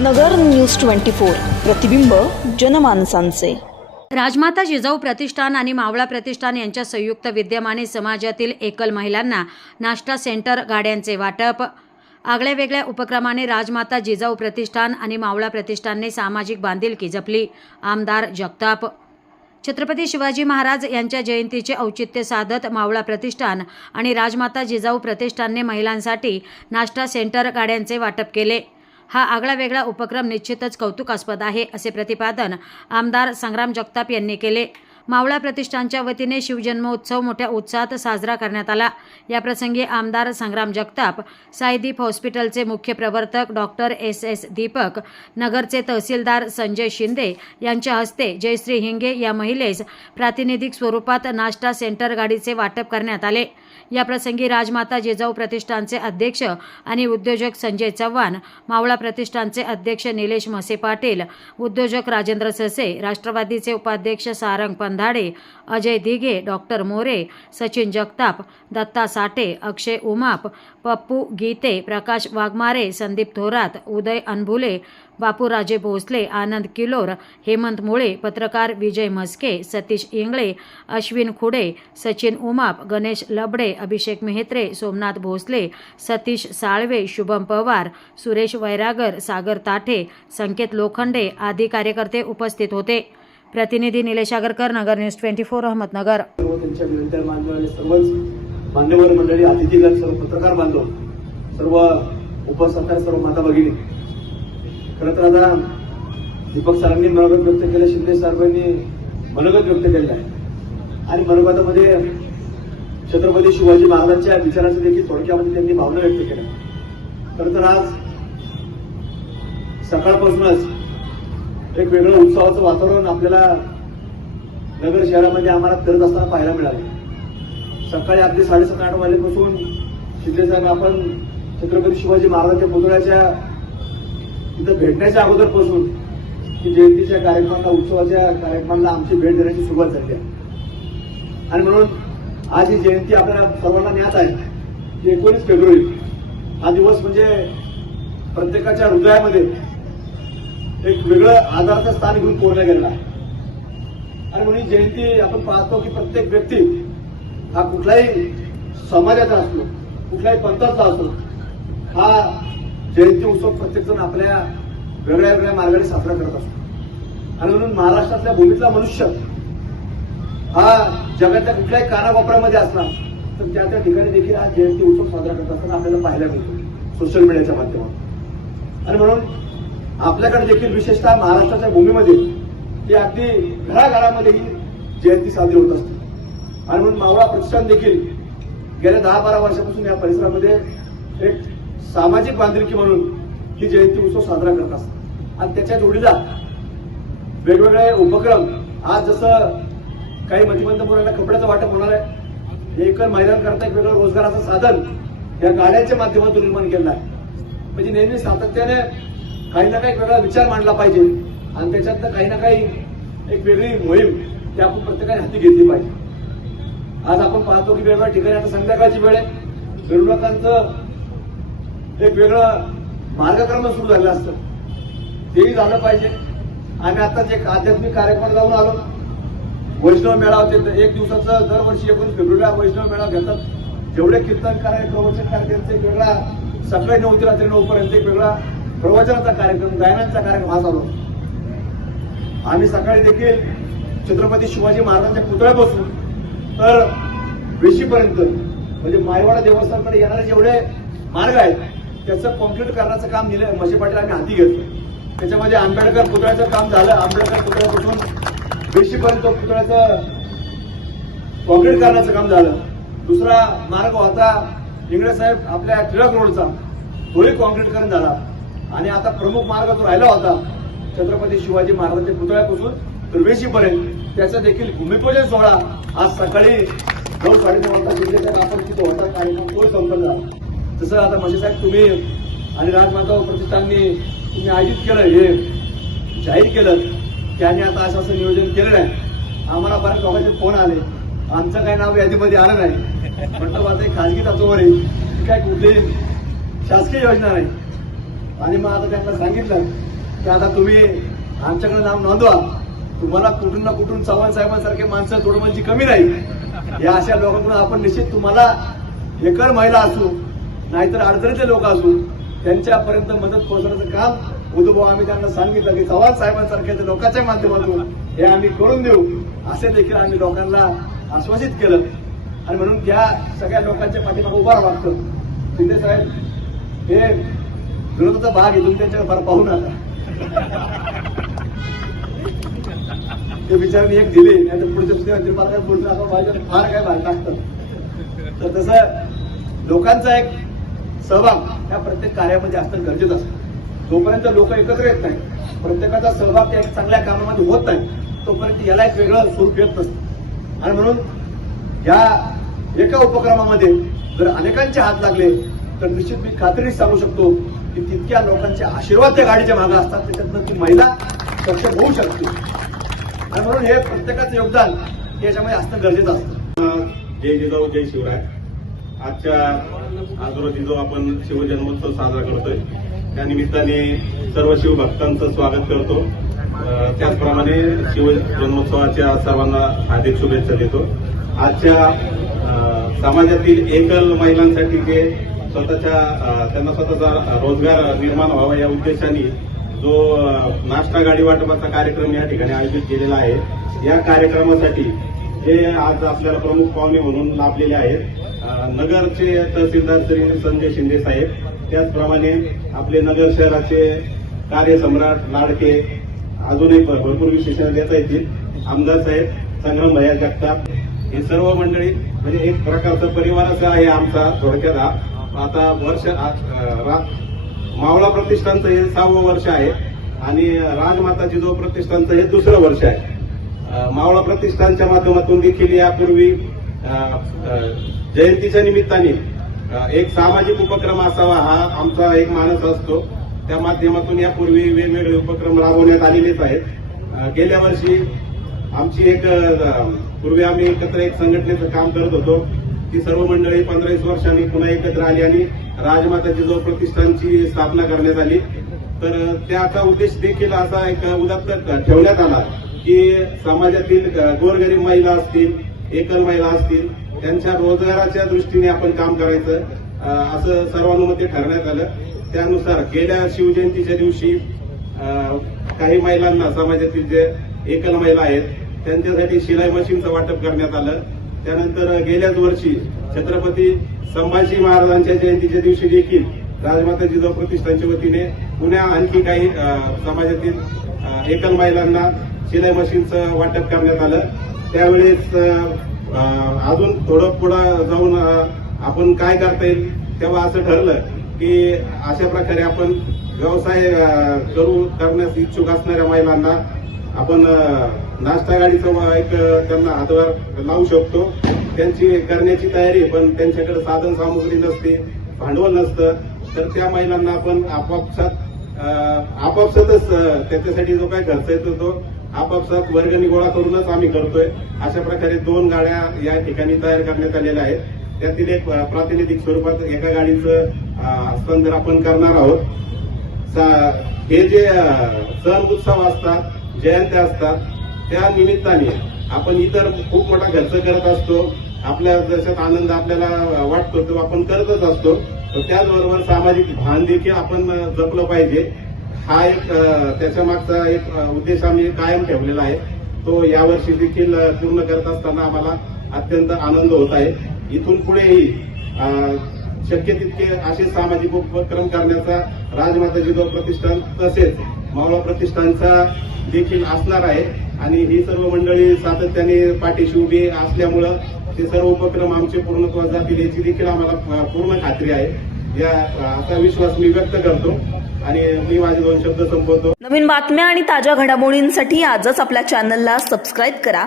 नगर news twenty four प्रतिबिंब जनमानसांचे. राजमाता जिजाऊ प्रतिष्ठान आणि मावळा प्रतिष्ठान यांच्या संयुक्त विद्यमाने समाजातील एकल महिलांना नाश्ता सेंटर गाड्यांचे वाटप. आगळ्या वेगळ्या उपक्रमाने राजमाता जिजाऊ प्रतिष्ठान आणि मावळा प्रतिष्ठानने सामाजिक बांधिलकी जपली. आमदार जगताप. छत्रपती शिवाजी महाराज यांच्या जयंतीचे औचित्य साधत मावळा प्रतिष्ठान आणि राजमाता जिजाऊ प्रतिष्ठानने महिलांसाठी नाश्ता सेंटर गाड्यांचे वाटप केले. हा आगळा वेगळा उपक्रम निश्चितच कौतुकास्पद आहे असे प्रतिपादन आमदार संग्राम जगताप यांनी केले. मावळा प्रतिष्ठानच्या वतीने शिवजन्मोत्सव मोठ्या उत्साहात साजरा करण्यात आला. याप्रसंगी आमदार संग्राम जगताप साईदीप हॉस्पिटलचे मुख्य प्रवर्तक डॉक्टर एस एस दीपक नगरचे तहसीलदार संजय शिंदे यांच्या हस्ते जयश्री हिंगे या महिलेस प्रातिनिधिक स्वरूपात नाश्ता सेंटर गाडीचे वाटप करण्यात आले. याप्रसंगी राजमाता जिजाऊ प्रतिष्ठानचे अध्यक्ष आणि उद्योजक संजय चव्हाण मावळा प्रतिष्ठानचे अध्यक्ष निलेश म्हसे पाटील उद्योजक राजेंद्र ससे राष्ट्रवादीचे उपाध्यक्ष सारंग पंधाडे अजय दिघे डॉक्टर मोरे सचिन जगताप दत्ता साठे अक्षय उमाप पप्पू गीते प्रकाश वाघमारे संदीप थोरात उदय अनभुले बापूराजे भोसले आनंद किलोर हेमंत मुळे पत्रकार विजय म्हस्के सतीश इंगळे अश्विन खुडे सचिन उमाप गणेश लबडे अभिषेक मेहत्रे सोमनाथ भोसले सतीश साळवे शुभम पवार सुरेश वैरागर सागर ताठे संकेत लोखंडे आदी कार्यकर्ते उपस्थित होते. प्रतिनिधी Nilesh Agarkar Nagar news twenty four Ahmednagar. त्यांच्या विरुद्ध मान्यवर सर्वच मान्यवर मंडळी अतिथीगण सर्व पत्रकार बांधव सर्व उपसरकार सर्व माता भगिनी. खरं तर आता दीपक सरांनी मनोगत व्यक्त केलं शिंदे साहेबांनी मनोगत व्यक्त केलेलं आहे. आणि मनोगतामध्ये छत्रपती शिवाजी महाराजांच्या विचाराचं देखील थोडक्यामध्ये त्यांनी भावना व्यक्त केल्या. खरं तर आज सकाळपासूनच एक वेगळं उत्सवाचं वातावरण आपल्याला नगर शहरामध्ये आम्हाला करत असताना पाहायला मिळाले. सकाळी अगदी साडेसात आठ वाजेपासून शिंदेसाहेब आपण छत्रपती शिवाजी महाराजांच्या पुतळ्याच्या तिथं भेटण्याच्या अगोदरपासून की जयंतीच्या कार्यक्रमाला उत्सवाच्या कार्यक्रमाला आमची भेट देण्याची सुरुवात झाली आहे. आणि म्हणून आज ही जयंती आपल्याला सर्वांना ज्ञात आहे की एकोणीस फेब्रुवारी हा दिवस म्हणजे प्रत्येकाच्या हृदयामध्ये एक वेगळं आधाराचं स्थान घेऊन कोरला गेलेला आहे. आणि म्हणून जयंती आपण पाहतो की प्रत्येक व्यक्ती हा कुठलाही समाजाचा असलो कुठल्याही पंथाचा असलो हा जयंती उत्सव प्रत्येकजण आपल्या वेगळ्या वेगळ्या मार्गाने साजरा करत असतो. आणि म्हणून महाराष्ट्रातल्या भूमीतला मनुष्य हा जगातल्या कुठल्याही कानाकोपऱ्यामध्ये असणार तर त्या त्या ठिकाणी देखील हा जयंती उत्सव साजरा करत असताना आपल्याला पाहायला मिळतो सोशल मीडियाच्या माध्यमातून. आणि म्हणून आपल्याकडे देखील विशेषतः महाराष्ट्राच्या भूमीमध्ये ती अगदी घराघरामध्ये ही जयंती साजरी होत असते. आणि म्हणून मावळा प्रतिष्ठान देखील गेल्या दहा बारा वर्षापासून या परिसरामध्ये एक सामाजिक बांधिलकी म्हणून ही जयंती उत्सव साजरा करत असतात. आणि त्याच्या जोडीला वेगवेगळे उपक्रम आज जसं काही मतिमंद मुलांना कपड्याचं वाटप होणार आहे हे एकल महिलांकरता एक वेगळं रोजगाराचं साधन या गाड्यांच्या माध्यमातून निर्माण केलं आहे. म्हणजे नेहमी सातत्याने काही ना काही वेगळा विचार मांडला पाहिजे. आणि त्याच्यातनं काही ना काही एक वेगळी मोहीम ती आपण प्रत्येकाने हाती घेतली पाहिजे. आज आपण पाहतो की वेगवेगळ्या ठिकाणी आता संध्याकाळची वेळ आहे. मिरवणुकांचं एक वेगळं मार्गक्रमण सुरू झालं असतं. तेही झालं पाहिजे. आम्ही आताच एक आध्यात्मिक कार्यक्रम लावून आलो. वैष्णव मेळा होते एक दिवसाचं दरवर्षी एकोणीस फेब्रुवारीला वैष्णव मेळा घेतात. जेवढे कीर्तनकार आहेत प्रवचनकार त्यांचा एक वेगळा सकाळी नऊ ते रात्री नऊ पर्यंत एक वेगळा प्रवचनाचा कार्यक्रम गायनाचा कार्यक्रम हा चालू आम्ही सकाळी देखील छत्रपती शिवाजी महाराजांच्या पुतळ्यापासून तर वेशीपर्यंत म्हणजे मायवाडा देवस्थानकडे येणारे जेवढे मार्ग आहेत त्याचं कॉन्क्रीट करण्याचं काम निले मशी पाटील आम्ही हाती घेतलं. त्याच्यामध्ये आंबेडकर पुतळ्याचं काम झालं. आंबेडकर पुतळ्यापासून वेशीपर्यंत पुतळ्याचं कॉन्क्रीट करण्याचं काम झालं. दुसरा मार्ग होता इंगळे साहेब आपल्या टिळक रोडचा. तोही कॉन्क्रीटकरण झाला. आणि आता प्रमुख मार्ग जो राहिला होता छत्रपती शिवाजी महाराजांच्या पुतळ्यापासून प्रवेशीपर्यंत त्याचा देखील भूमिपूजन सोहळा आज सकाळी नऊ साडेनऊ वाजता जिल्हे आपण तिथे होता कार्यक्रम तो संपन्न झाला. आता म्हणजे साहेब तुम्ही आणि राजमाता प्रतिष्ठाननी तुम्ही आयोजित केलं हे जाहीर केलं त्याने आता असं असं नियोजन केलं आहे. आम्हाला बऱ्याच लोकांचे फोन आले. आमचं काही नाव यादीमध्ये आलं नाही. म्हटलं माझं एक खाजगी तत्वावर आहे काय कुठली शासकीय योजना नाही. आणि मग आता त्यांना सांगितलं की आता तुम्ही आमच्याकडे नाव नोंदवा. तुम्हाला कुठून ना कुठून चव्हाण साहेबांसारखे माणसं थोडं कमी नाही. या अशा लोकांकडून आपण निश्चित तुम्हाला एकल महिला असू नाहीतर अडचणीतले लोक असू त्यांच्यापर्यंत मदत पोहोचवण्याचं काम उदूभाऊ आम्ही त्यांना सांगितलं की चव्हाण साहेबांसारख्या लोकांच्या माध्यमातून हे आम्ही करून देऊ. असे देखील आम्ही लोकांना आश्वासित केलं. आणि म्हणून त्या सगळ्या लोकांच्या पाठीमागे उभा राहावं लागतं शिंदे साहेब हे विरोधाचा भाग येतो त्यांच्याकडे फार पाहू आला ते बिचारांनी एक दिले नाही तर पुढच्या सुद्धा मला काय पुढचं आपण माझ्या फार काय भाग टाकतं तर तसं लोकांचा एक सहभाग या प्रत्येक कार्यामध्ये असणं गरजेचं असतं. जोपर्यंत लोक एकत्र येत नाही प्रत्येकाचा सहभाग त्या एक चांगल्या कामामध्ये होत नाही तोपर्यंत याला एक वेगळं स्वरूप येत नसतं. आणि म्हणून या एका उपक्रमामध्ये जर अनेकांचे हात लागले तर निश्चित मी खात्रीने सांगू शकतो की तितक्या लोकांचे आशीर्वाद त्या गाडीच्या मागे असतात त्याच्यातनं ती महिला सक्षम होऊ शकते. आणि म्हणून हे प्रत्येकाचं योगदान हे याच्यामध्ये असणं गरजेचं असतं. जय जिजाऊ जय शिवराय. आजच्या आज रोजी जो आपण शिवजन्मोत्सव साजरा करतोय. त्या निमित्ताने सर्व शिवभक्तांचं स्वागत करतो. त्याचप्रमाणे शिवजन्मोत्सवाच्या सर्वांना हार्दिक शुभेच्छा देतो. आजच्या समाजातील एकल महिलांसाठी जे स्वतःच्या त्यांना स्वतःचा रोजगार निर्माण व्हावा या उद्देशाने जो नाश्ता गाडी वाटपाचा कार्यक्रम या ठिकाणी आयोजित केलेला आहे. या कार्यक्रमासाठी जे आज आपल्याला प्रमुख पाहुणे म्हणून लाभलेले आहेत नगरचे तहसीलदार श्री संजय शिंदे साहेब. त्याचप्रमाणे आपले नगर शहराचे कार्यसम्राट लाडके अजूनही भरपूर विशेषण देता येतील. आमदार साहेब संग्राम भैया जगताप. हे सर्व मंडळी म्हणजे एक प्रकारचा परिवारच आहे आमचा थोडक्यात हा. आता वर्ष आज, मावळा प्रतिष्ठानचं हे सहावं वर्ष आहे आणि राजमाता जो प्रतिष्ठानचं हे दुसरं वर्ष आहे. मावळा प्रतिष्ठानच्या माध्यमातून देखील यापूर्वी जयंतीच्या निमित्ताने एक सामाजिक उपक्रम असावा हा आमचा एक मानस असतो. त्या माध्यमातून यापूर्वी वेगवेगळे उपक्रम राबवण्यात आलेलेच आहेत. गेल्या वर्षी आमची एक पूर्वी आम्ही एकत्र एक संघटनेचं काम करत होतो. ती सर्व मंडळी पंधरा वीस वर्षांनी पुन्हा एकत्र आली आणि राजमाताची जो प्रतिष्ठानची स्थापना करण्यात आली. तर त्याचा उद्देश देखील असा एक उदात्त ठेवण्यात आला की समाजातील गोरगरीब महिला असतील एकल महिला असतील त्यांच्या रोजगाराच्या दृष्टीने आपण काम करायचं असं सर्वानुमते ठरण्यात आलं. त्यानुसार गेल्या शिवजयंतीच्या दिवशी काही महिलांना समाजातील जे एकल महिला आहेत त्यांच्यासाठी शिलाई मशीनचं वाटप करण्यात आलं. त्यानंतर गेल्याच वर्षी छत्रपती संभाजी महाराजांच्या जयंतीच्या दिवशी देखील राजमाता जिजाऊ प्रतिष्ठानच्या वतीने पुण्या आणखी काही समाजातील एकल महिलांना शिलाई मशीनचं वाटप करण्यात आलं. त्यावेळेस अजून थोडं पुढं जाऊन आपण काय करता येईल तेव्हा असं ठरलं की अशा प्रकारे आपण व्यवसाय करू करण्यास इच्छुक असणाऱ्या महिलांना आपण नाश्ता गाडीचं एक त्यांना हातभार लावू शकतो. त्यांची करण्याची तयारी पण त्यांच्याकडे साधन सामुग्री नसते भांडवल नसतं. तर त्या महिलांना आपण आपापसात आपापसातच त्याच्यासाठी जो काय खर्च येतो तो आपापसात वर्गणी गोळा करूनच आम्ही करतोय. अशा प्रकारे दोन गाड्या या ठिकाणी तयार करण्यात आलेल्या आहेत. त्यातील एक प्रातिनिधिक स्वरूपात एका गाडीचं हस्तांतर आपण करणार आहोत. सा- हे जे सण उत्सव असतात जयंत्या असतात त्या निमित्ताने आपण इतर खूप मोठा खर्च करत असतो. आपल्या जशात आनंद आपल्याला वाटतो तो आपण करतच असतो. तर त्याचबरोबर सामाजिक भान देखील आपण जपलं पाहिजे. हा एक त्याच्या मागचा एक उद्देश आम्ही कायम ठेवलेला आहे. तो यावर्षी देखील पूर्ण करत असताना आम्हाला अत्यंत आनंद होत आहे. इथून पुढेही शक्य तितके असे सामाजिक उपक्रम करण्याचा राजमाता जिजाऊ प्रतिष्ठान तसेच मावळा प्रतिष्ठानचा देखील असणार आहे. आणि ही सर्व मंडळी सातत्याने पाठीशी उभी असल्यामुळं ते सर्व उपक्रम आमचे पूर्णत्वास जातील याची देखील आम्हाला पूर्ण खात्री आहे. या असा विश्वास मी व्यक्त करतो आणि मी माझे दोन शब्द संपवतो. नवीन बातम्या आणि ताज्या घडामोडींसाठी आजच आपल्या चॅनलला सबस्क्राईब करा.